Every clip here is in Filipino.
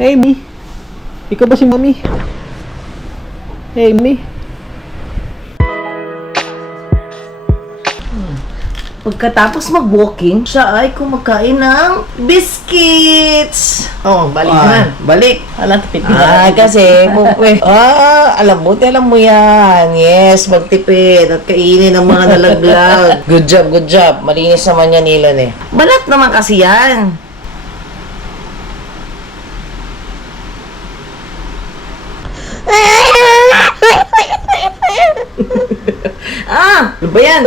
Hey, Mi. Ikaw ba si Mami? Hey, Mi. Pagkatapos mag-walking, siya ay kumakain ng biscuits. Oh, balik naman. Balik. Alam, tipid Kasi, alam mo yan. Yes, magtipid at kainin ang mga nalaglag. Good job, good job. Malinis naman yan, Elon eh. Balat naman kasi yan. Ano ba yan?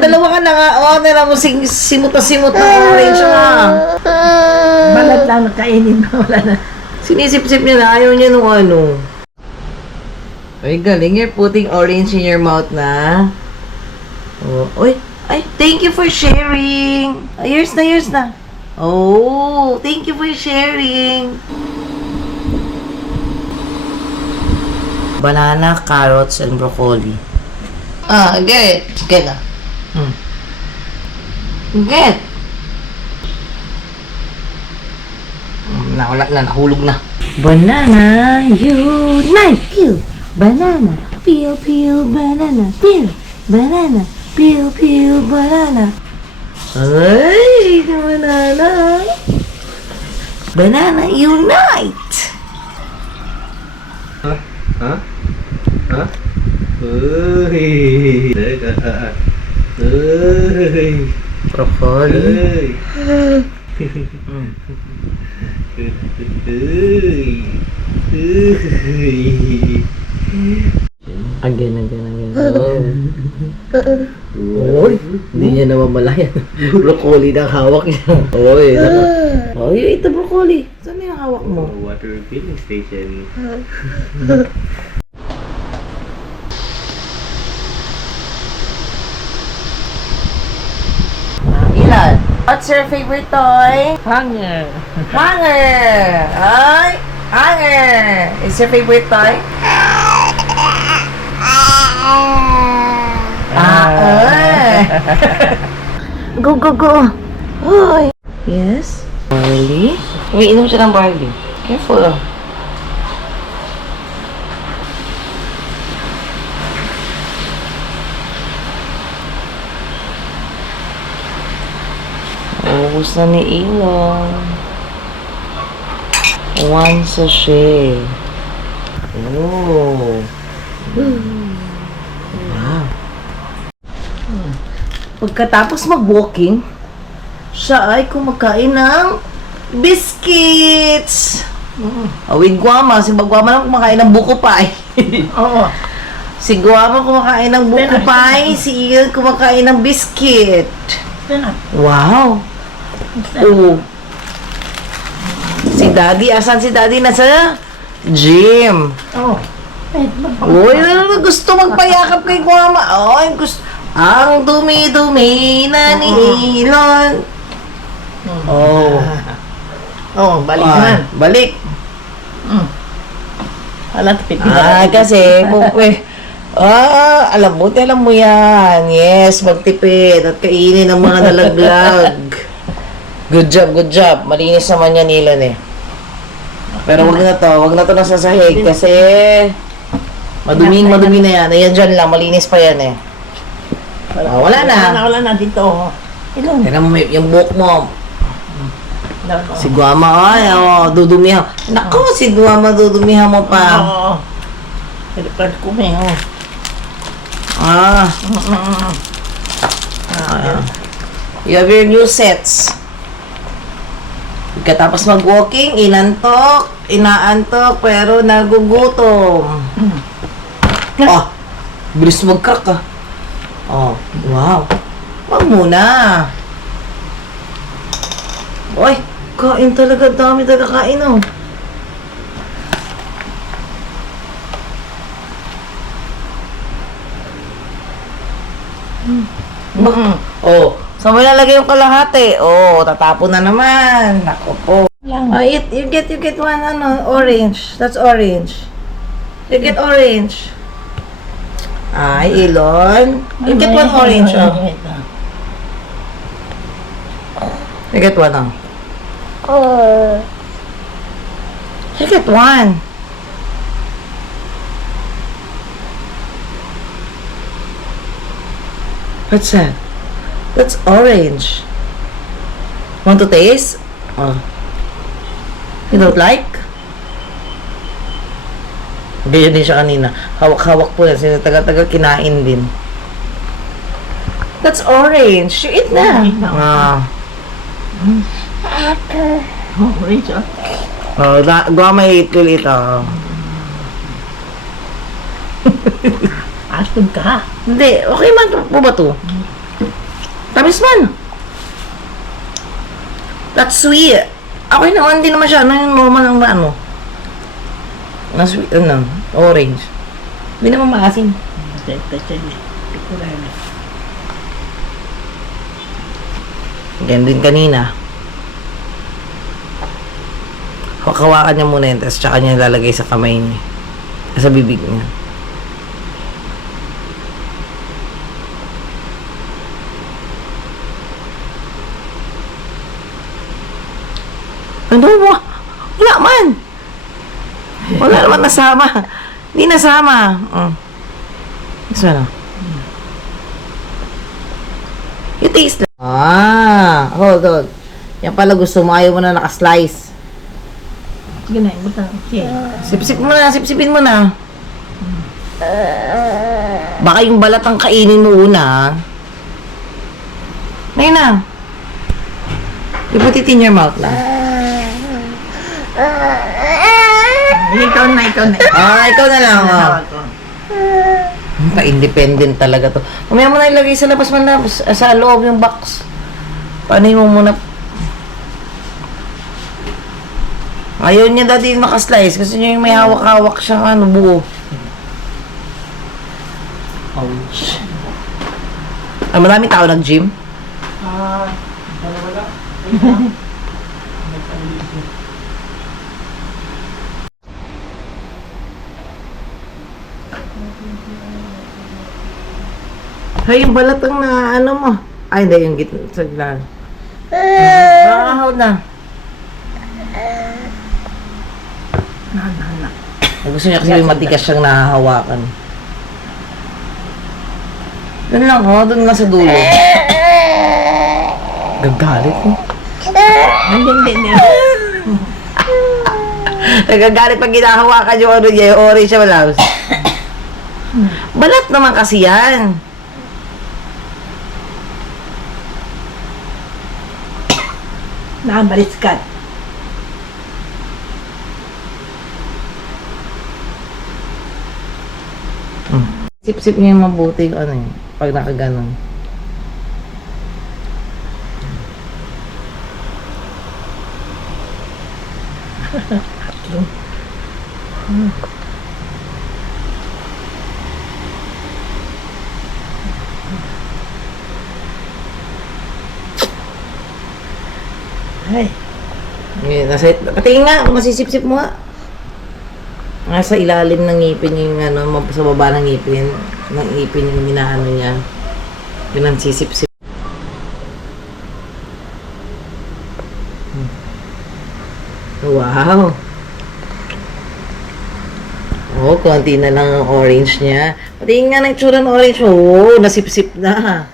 Dalawa ka na nga. Nala mo simuta-simuta orange nga. Balat lang, nakainin na. Wala na. Sinisip-sip niya na. Ayaw niya nung ano. Ay, galing. You're putting orange in your mouth na. Uy. Ay, thank you for sharing. Yours na. Oh, thank you for sharing. Banana, carrots, and broccoli. Get. Get na. Get. Wala na, nahulog na. Banana, unite! Peel, banana, peel, banana, peel, banana, peel, banana. Ay, banana. Banana, unite! Broccoli. Again. Oy, hindi niya naman malayan. Broccoli na hawak niya. Oy, ito broccoli. Saan yung hawak mo? Water filling station. Ilan? What's your favorite toy? Hanger. Hanger! Ay! Hanger! Is your favorite toy? Go! Hoy! Yes? Barley? Umiinom siya ng barley. Careful. Ubus na ni Elon. 1 sachet. Oh. Wow. Pagkatapos mag-walking, siya ay kumakain ng biscuits. With Guama. Si Guama lang kumakain ng buko pie. Oo. Si Guama kumakain ng buko pie. Si Elon kumakain ng biscuit. Wow. Oh. Si Daddy, asan si Daddy? Nasa gym. Oo. Uy, gusto magpayakap kay Guama. Ay, gusto. Ang dumi-dumi na ni Elon. Balik naman. Balik. Alam, tipid Kasi, alam mo yan. Yes, magtipid at kainin ang mga nalaglag. Good job. Malinis naman yan, Elon eh. Pero wag na to nasa sahig kasi madumi na yan. Ayan dyan lang, malinis pa yan eh. Wala na dito. Ilong. Tignan mo yung buhok mo. Si Guama, dudumihan. Naku, si Guama, dudumihan mo pa. Oo. Pwede kumi, You have your new sets. Pagkatapos mag-walking, inaantok, pero nagugutom. Bilis mag-crack wow. Wag muna. Oy, kain talaga, dami talaga kain saan mo ilalagay yung kalahati? Tatapon na naman. Nako po. You get one orange. That's orange. You get orange. Ay, Elon. You get one orange, oh. You get one, oh. You get one. What's that? That's orange. Want to taste? Oh. You don't like? Ganyan din siya kanina. Hawak-hawak po yan. Sino taga-taga kinain din. That's orange. You eat na. Ah. Orange, oh. Oh, Guama eat ulit, oh. Aston ka. Hindi, okay man po ba to? Tamis man. That's sweet. Okay naman, hindi naman siya. Ano yung normal ng ano? Na sweet, ano? Orange. Hindi naman maasim. Ganyan din kanina. Hawakan niya muna yun, tapos tsaka niya ilalagay sa kamay niya. Sa bibig niya. Ano mo? Wala man. Wala naman nasama. Hindi nasama. This one, You taste lang. Hold on. Yan pala gusto mo. Ayaw mo na naka-slice. Sige na, buta. Sige. Sip-sip mo na. Sip-sipin mo na. Baka yung balat ang kainin mo una. Ngayon na. You put it in your mouth na. Ikaw na. Ikaw na lang. Pa-independent talaga to. Mamaya mo na ilagay sa labas man na, sa loob yung box. Paano mo muna? Ayaw niya dati yung naka-slice. Kasi niya yung may hawak-hawak siya, ano, buo. Ouch. Ay, maraming tao nag-gym? Ay, yung balat ang na, ano mo. Ay, hindi, yung gitna. Saglan. Hold na. Na. Gusto niya kasi yung matigas siyang nahahawakan. Doon lang, oh. Doon lang sa dulo. Gagalit mo. Hindi. Nagagalit pag ginahawakan yung ano niya, yung orange siya, malaws. Balat naman kasi yan. Nabaliskat. Sip-sip niya yung mabuti yung ano eh, pag nakaganon. Ay. Patingin nga, kung masisip-sip mo nga. Nasa ilalim ng ngipin yung ano, sa baba ng ngipin yung ginaano niya. Yun ang sisip-sip. Wow! Oh, konti na lang ang orange niya. Patingin nga ng itsura ng orange. Oh, nasip-sip na.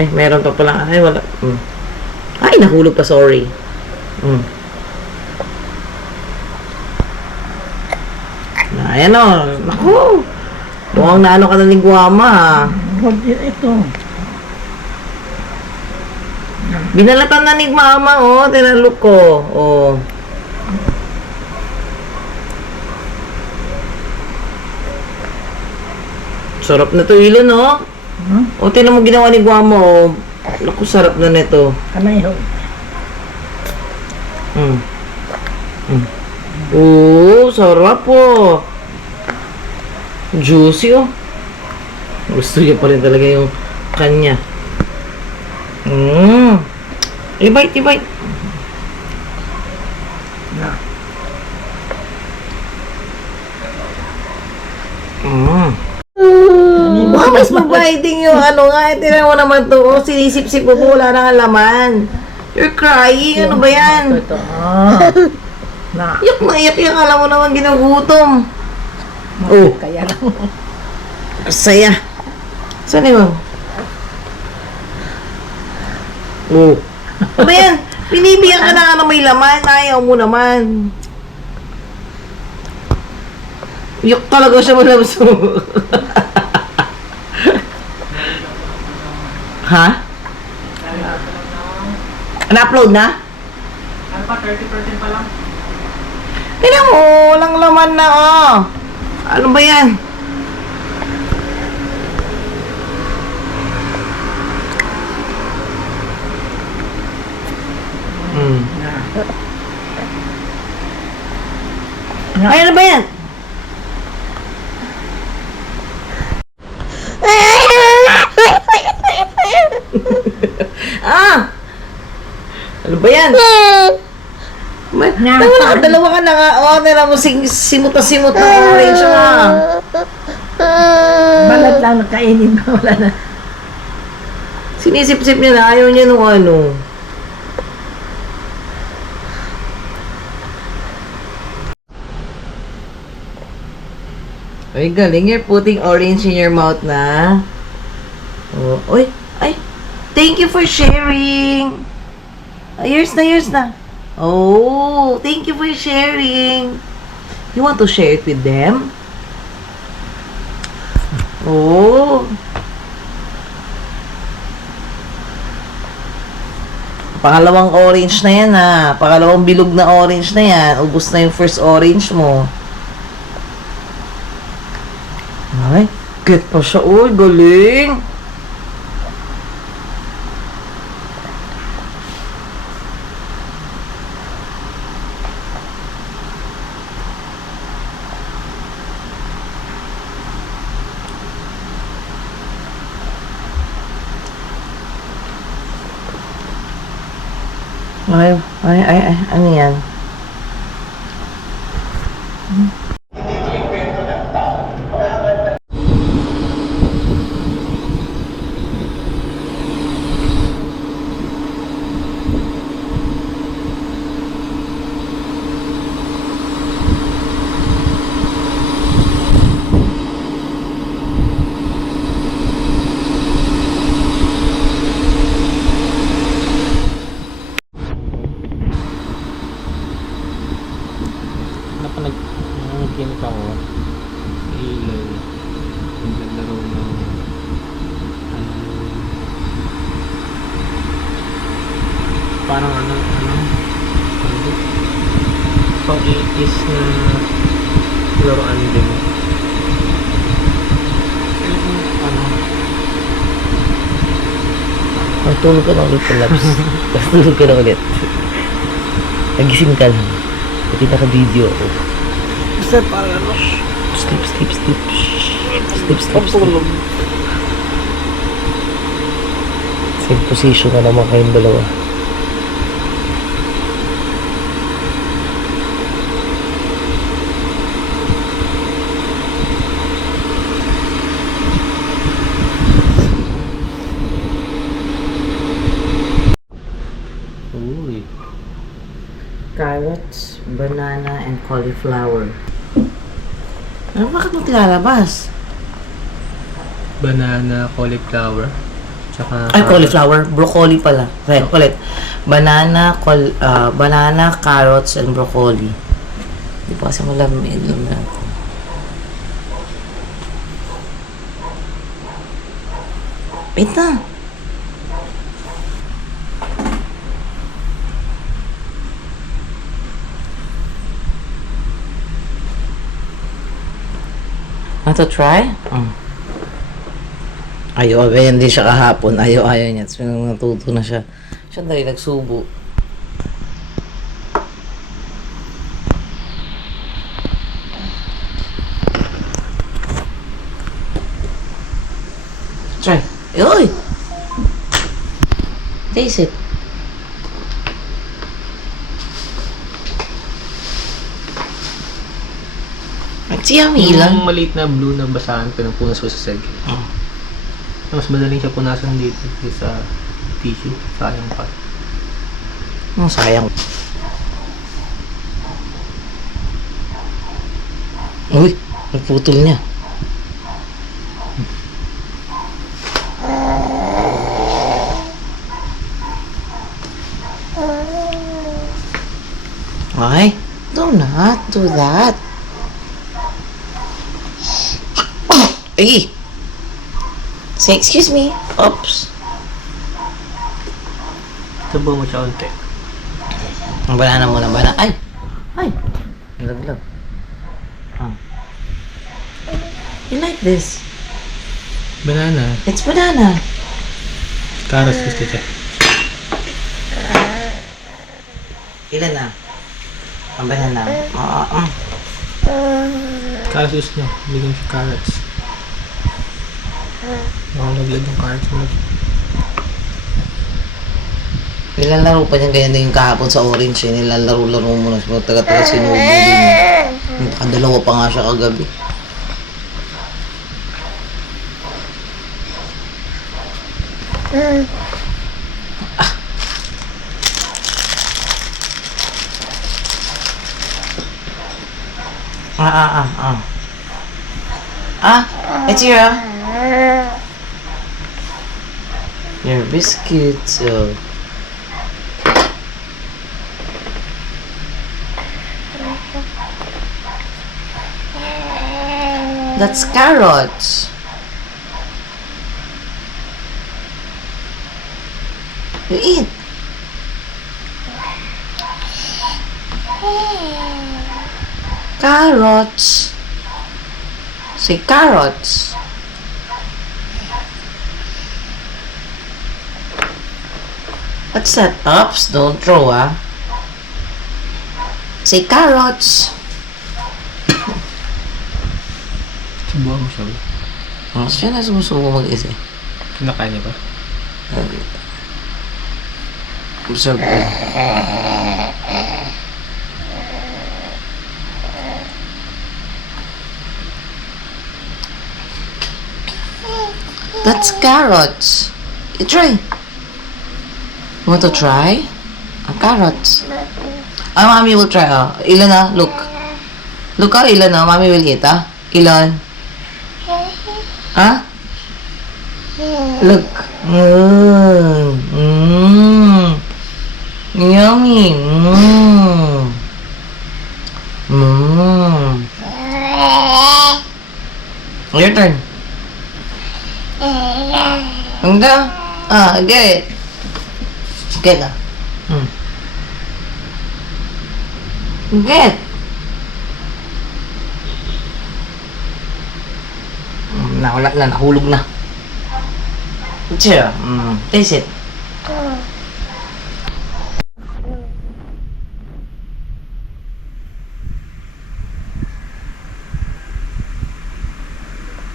Eh, meron pa pala. Ay, wala. Ay, nahulog pa, sorry. Ayan o. Naku. Mukhang naano ka na ni Guama, ha. Huwag ito. Binalatan na ni Mama, oh. Tinalok ko. Oh. Sarap na to, Ilon, oh. O, tinan mo ginawa ni Guama, oh. Naku, sarap na nito. Kamay ho. Oo, sarap po. Juicy, oh. Gusto niya pa rin talaga yung kanya. I-bite. Wow, mas mabiting yung ano nga. Tinan mo naman to. Oh, sinisip-sip mo po. Wala nang laman. You're crying. Ano ba yan? Na, Iyak na iyak yan. Alam mo naman ginugutom. Oh, kaya lang. saya. Saan yun? Oh. Ano ba yan? Binibigyan ka na may laman. Ayaw mo naman. Iyak talaga siya malabso. Ha? Na-upload na? Ano pa, 30% pa lang? Tignan mo, walang laman na, oh. Ano ba yan? Ay, ano ba yan? Ah! Ano ba yan? Dalawa ka na nga. Oh, nila mo simuta-simut na orange nga. Balat lang nakainin ba? Wala na. Sinisip-sip niya na. Ayaw niya nung ano. Ay, galing. You're putting orange in your mouth na. Oh, oy. Ay. Thank you for sharing. Yours na, yours na. Oh, thank you for sharing. You want to share it with them? Oh. Pangalawang orange na yan ha. Pangalawang bilog na orange na yan. Ubus na yung first orange mo. Ay, get pa siya. Uy, galing. Ay, ano yan? Nanaginip ako. Ilaw. Yung naglaro ng ano, parang ano pang 80s na laruan din. Ano, Tulog ka na ulit, Labs. Tulog ka na ulit. Nagising ka lang. Pati naka-video ako. basta parang ano, Sleep, sleep, sleep. Sleep, sleep, sleep. Same position na naman kayong dalawa. uy. Carrots, banana, and cauliflower. Ano, bakit mo tilalabas? Banana, cauliflower, tsaka Ay, cauliflower. Broccoli pala. Right, ulit. Banana, banana, carrots, and broccoli. Hindi pa kasi malamig. Wait na. Want to try? Ayaw, ganyan din siya kahapon. Ayaw niya. Tapos natuto na siya. Siya dahil nagsubo. Try. Uy! Taste it. It's yummy lang. Yung maliit na blue na basahan ko ng punas ko sa seg. Mas madaling siya punasan dito sa tissue. Sayang pa. Sayang. Uy, nagputol niya. Ay, do not do that. Ay! Say, excuse me. Oops. Subo mo siya unti. Ang banana muna, banana. Ay! Ay! Laglag. You like this? Banana. It's banana. Carrots gusto siya. Ilan na? Ang banana. Carrots gusto niya. Bigyan siya carrots. Naglag yung carrots mo. Nilalaro pa niya ganyan din yung kahapon sa orange eh. Nilalaro-laro mo na. Taga-taga sinubo din. Nakadalawa pa nga siya kagabi. It's here. Your biscuits. That's carrots. You eat. Carrots. Say carrots. What's that? Ups, don't throw, ah. Say carrots. Subuhan mo siya. Siya na sumusubo mag-isa. Kinakain niya ba? Busog ko. That's carrots. You try. You want to try? Carrots. Mommy will try. Ilan na? Look. Look, ilan na? Mommy will eat, Ilan? Look. Yummy. Your turn. Enggak? Get it. Get it. Get. Wala na, nahulog na. Here, taste it.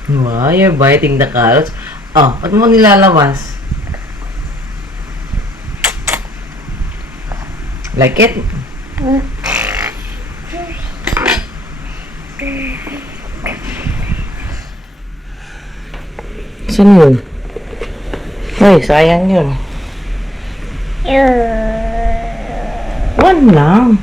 Wow, you're biting the carrots. Ba't mo nilalabas? Like it? Saan yun? Ay, sayang yun. One lang.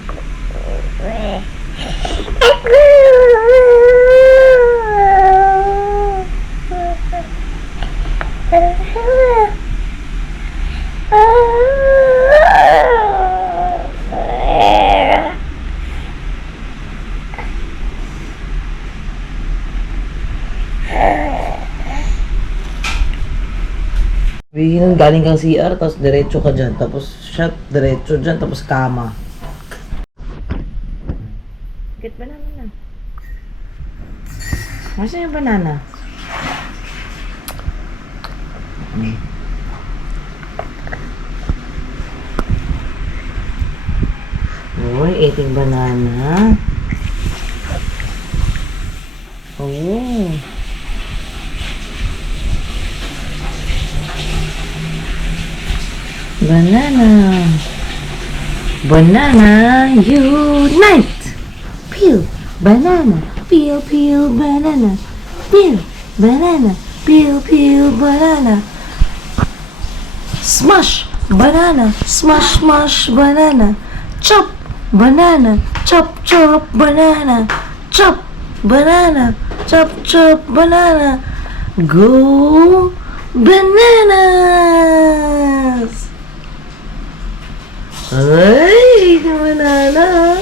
Sabihin, galing kang CR, tapos diretso ka dyan, tapos shot, diretso dyan, tapos kama. Get banana na. Masa yung banana? Uy, eating banana. Oh. Banana. Banana unite. Peel. Banana Peel, peel, banana. Peel, banana. Peel, peel, banana. Smash, banana. Smash, smash, banana. Chop, banana. Chop, chop, banana. Chop, banana. Chop, chop, banana. Go, bananas! Ay, banana.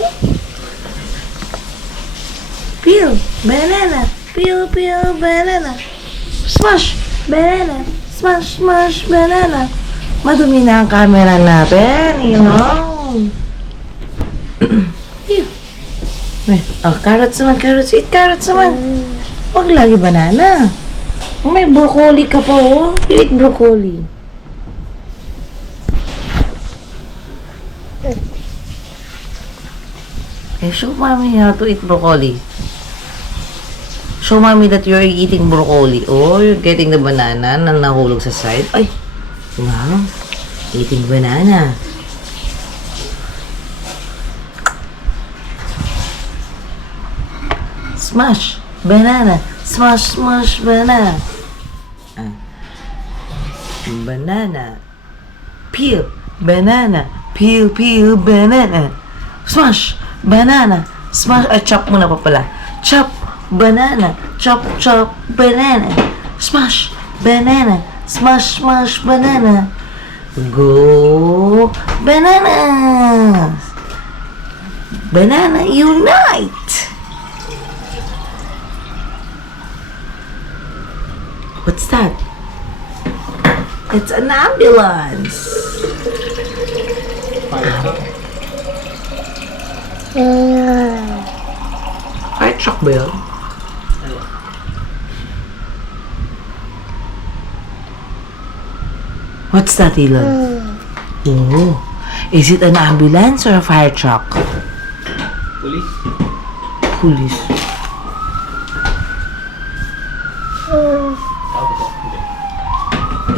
Peel, banana. Peel, peel, banana. Smash, banana. Smash, smash, banana. Madumi na ang camera natin. Here. Oh, carrots naman, carrots. Eat carrots naman. Huwag lagi banana. Oh, may broccoli ka pa, oh. You eat broccoli. Okay, show mommy how to eat broccoli. Show mommy that you're eating broccoli. Oh, you're getting the banana na nahulog sa side. Ay! Wow. Eating banana. Smash! Banana! Smash, smash, banana! Banana. Peel, banana. Peel, peel, banana. Smash! Banana. Smash. Ay, chop muna pa pala. Chop. Banana. Chop, chop. Banana. Smash. Banana. Smash, smash. Banana. Go. Bananas. Banana unite. What's that? It's an ambulance. Fire truck ba yun? What's that, Elon? Oh, is it an ambulance or a fire truck? Police? Police.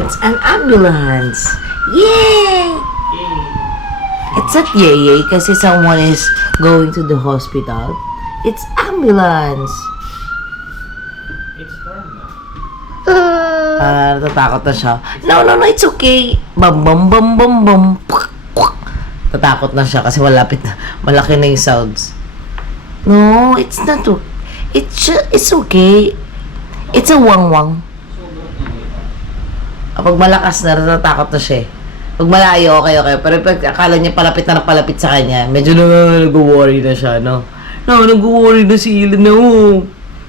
It's an ambulance. Yay! It's not yay kasi someone is going to the hospital. It's ambulance. It's normal. Natatakot na siya. No, it's okay. Bam, bam, bam, bam, bam. Tatakot na siya kasi malaki na yung sounds. No, it's not okay. It's okay. It's a wang-wang. Pag malakas na, natatakot na siya eh. Pag malayo, okay. Pero pag akala niya palapit sa kanya, medyo nag-worry na siya, no? No, nag-worry na si Ilan, no?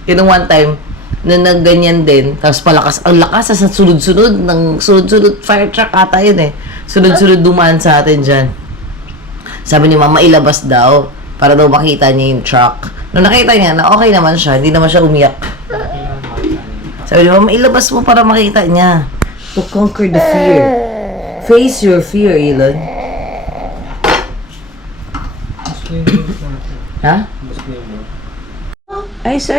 Yun one time, na nagganyan din, tapos ang lakas sa sunod-sunod, sunod-sunod fire truck ata yun eh. Sunod-sunod dumaan sa atin dyan. Sabi ni Mama, ilabas daw, para daw makita niya yung truck. Nung nakita niya na okay naman siya, hindi naman siya umiyak. Sabi ni Mama, ilabas mo para makita niya. To conquer the fear. Face your fear, Elon. Ha? Ay, so.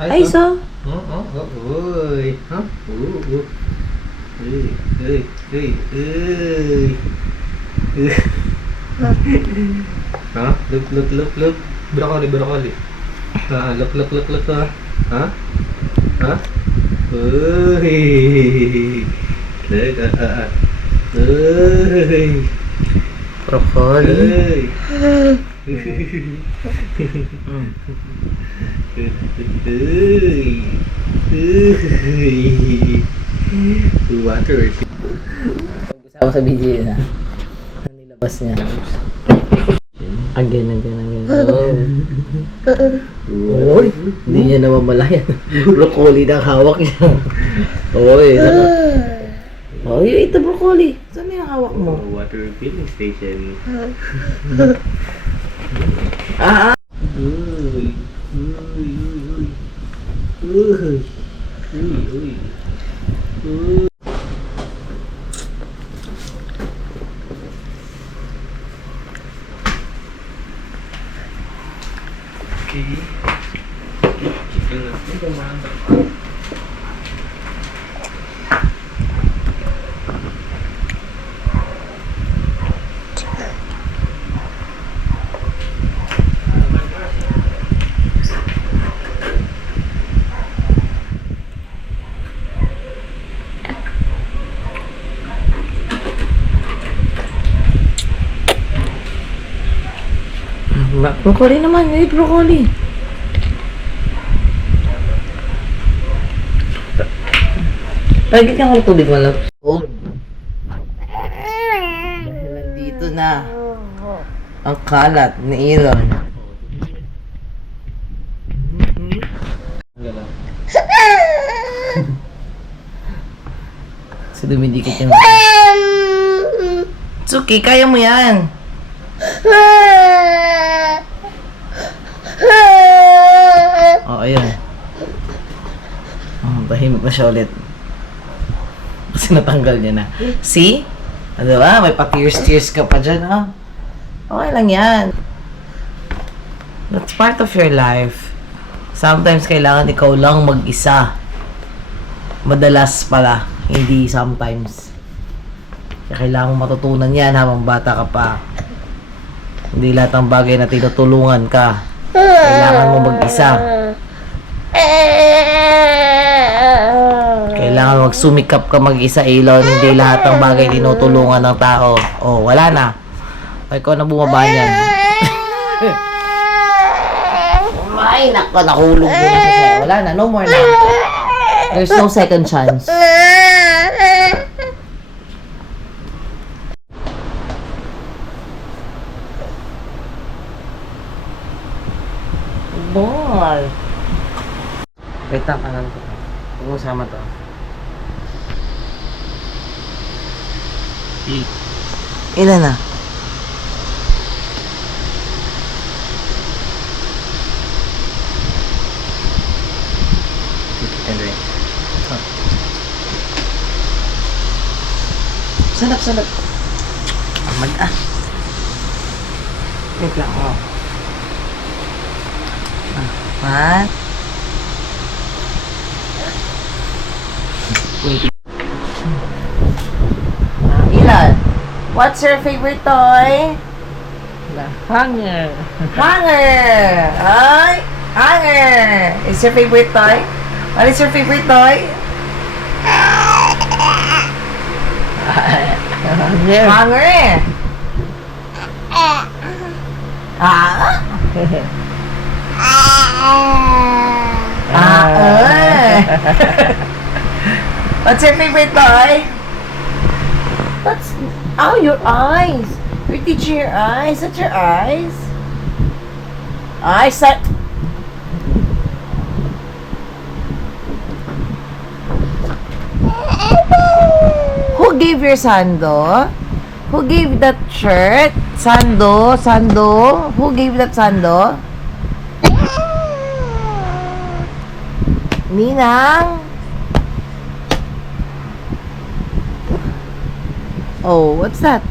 Ay, so. Uy. Ha? Ha? Look. Broccoli. Look. Ha? Ha? Uy. Look, Uy. Broccoli. Water. Kasama sa video na. Ang nilabas niya. Again. Oy, hindi niya naman malayan. Broccoli na ang hawak niya. Oy, oh, you eat the broccoli. Saan yung hawak mo? Water filling station. Uy. Okay. na. Broccoli naman, may broccoli. Pagkit ka ng tubig mo lang. Oh. Dahil nandito na ang kalat ni Elon. So, dumidikit yung... It's okay, kaya mo yan. Oh, ayun. Oh, tahimik na siya ulit. Kasi natanggal niya na. See? Ano ba? May pa-tears-tears ka pa dyan, ha? Okay lang yan. That's part of your life. Sometimes kailangan ikaw lang mag-isa. Madalas pala. Hindi sometimes. Kaya kailangan mong matutunan yan habang bata ka pa. Hindi lahat ng bagay na tinutulungan ka. Kailangan mo mag-isa. Kailangan magsumikap ka mag-isa, Elon. Hindi lahat ng bagay tinutulungan ng tao. Oh, wala na. Ikaw na bumaba niyan. Ay, nako, nahulog mo na siya sa'yo. Wala na, no more na. There's no second chance. Ball. Wait lang, kanan ko. Huwag mo sama to. Ilan na? Salap. Amad ah. Wait lang, oh. Ah, Ilan? What's your favorite toy? Hanger. Hanger! Ay! Hanger! Is your favorite toy? What is your favorite toy? Hanger. Hanger! Ah? What's your favorite toy? What's... Oh, your eyes! You're teaching your eyes. That's your eyes? Eyes that... Who gave your sando? Who gave that shirt? Sando? Who gave that sando? Ninang? Oh, what's that?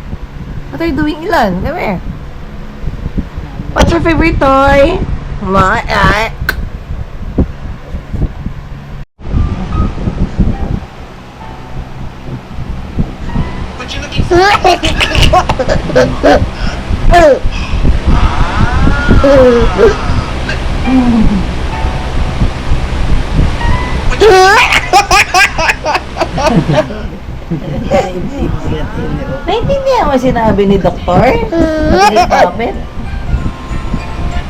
What are you doing, Ilan? Come here. What's your favorite toy? My eye. What you looking for? Naintindihan mo sinabi ni Doktor? Matinig papit?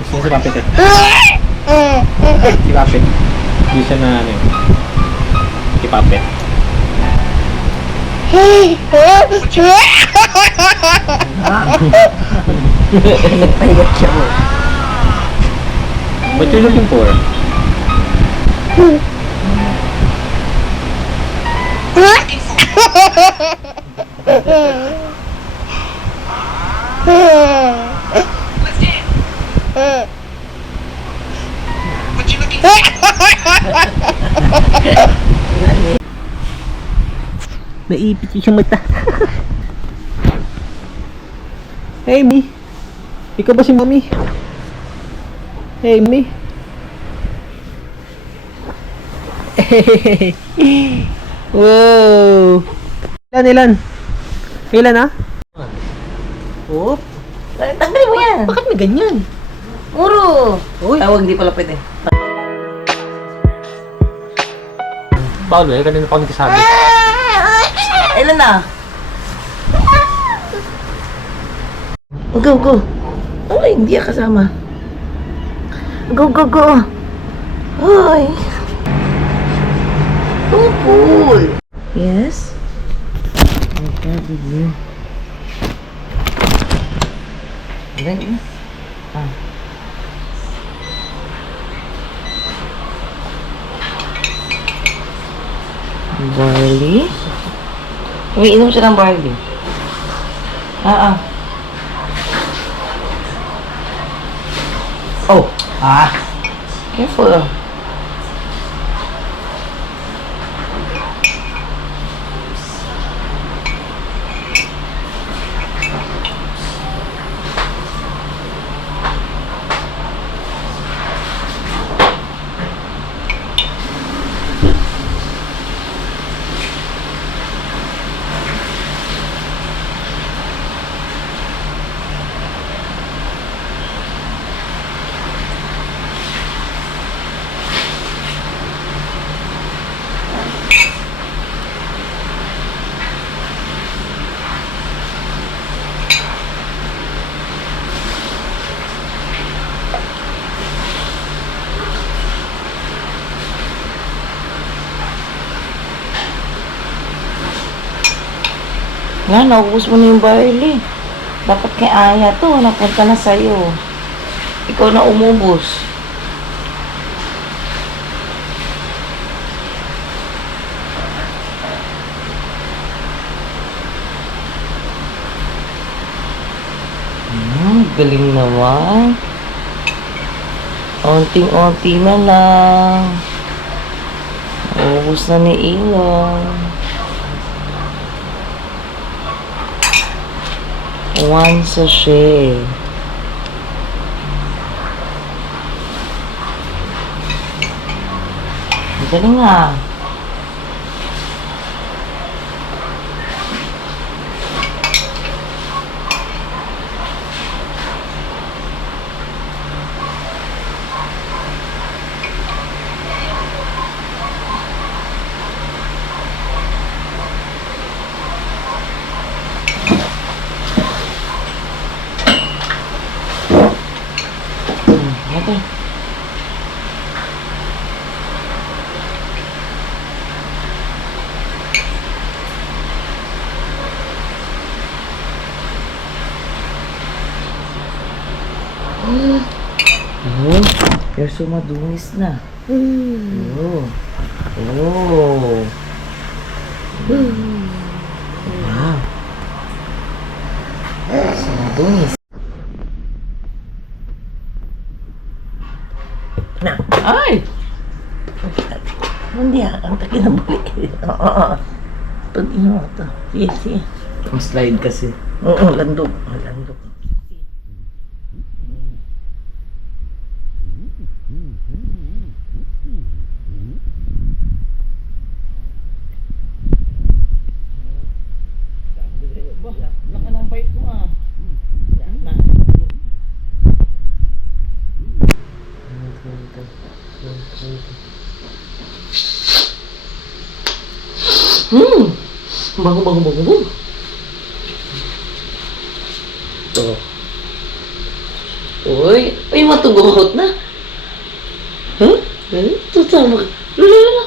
Gusto niya si Papit eh. Si Papit. Hindi siya na ano eh. Si Papit. Nagpahigat siya mo. What you looking for? What you looking for? Naipit yung mata. Hey, Mi. Ikaw ba si Mami? Hey, Mi. Wow. Ilan ha? Oop. Tanggalin mo yan. Bakit may ganyan? Puro. Uy. Tawag, hindi pala pwede. Paolo eh, kanina pa ako nagsasabi. Ilan na? Go. Uy, hindi ka kasama. Go, go, go. Ay. Tupul. Yes? Okay, baby. Ganyan. Ah. Barley? Umiinom siya ng barley. Oh. Careful. Nga, naubos mo na yung barley. Dapat kay Aya to, napunta na sa'yo. Ikaw na umubos. Galing naman. Onting-onti na lang. Naubos na ni Ilong. One sachet. Galing nga. Okay. Oh, you're so madungis na. Oh. Oh. Wow. So madungis. Na. Ay! Hindi ang takin ng buli. Oo. Pag-ino mo ito. Sige, sige. Slide kasi. Oo, landog. Landog. Laka ng bike mo ah. Na. Bago. Ito. Uy, matuguhot na. Huh? Ito, sama ka. Lula.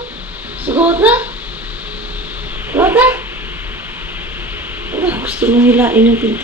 Suguhot na. Suguhot na. Gusto mo hilain yung pinto.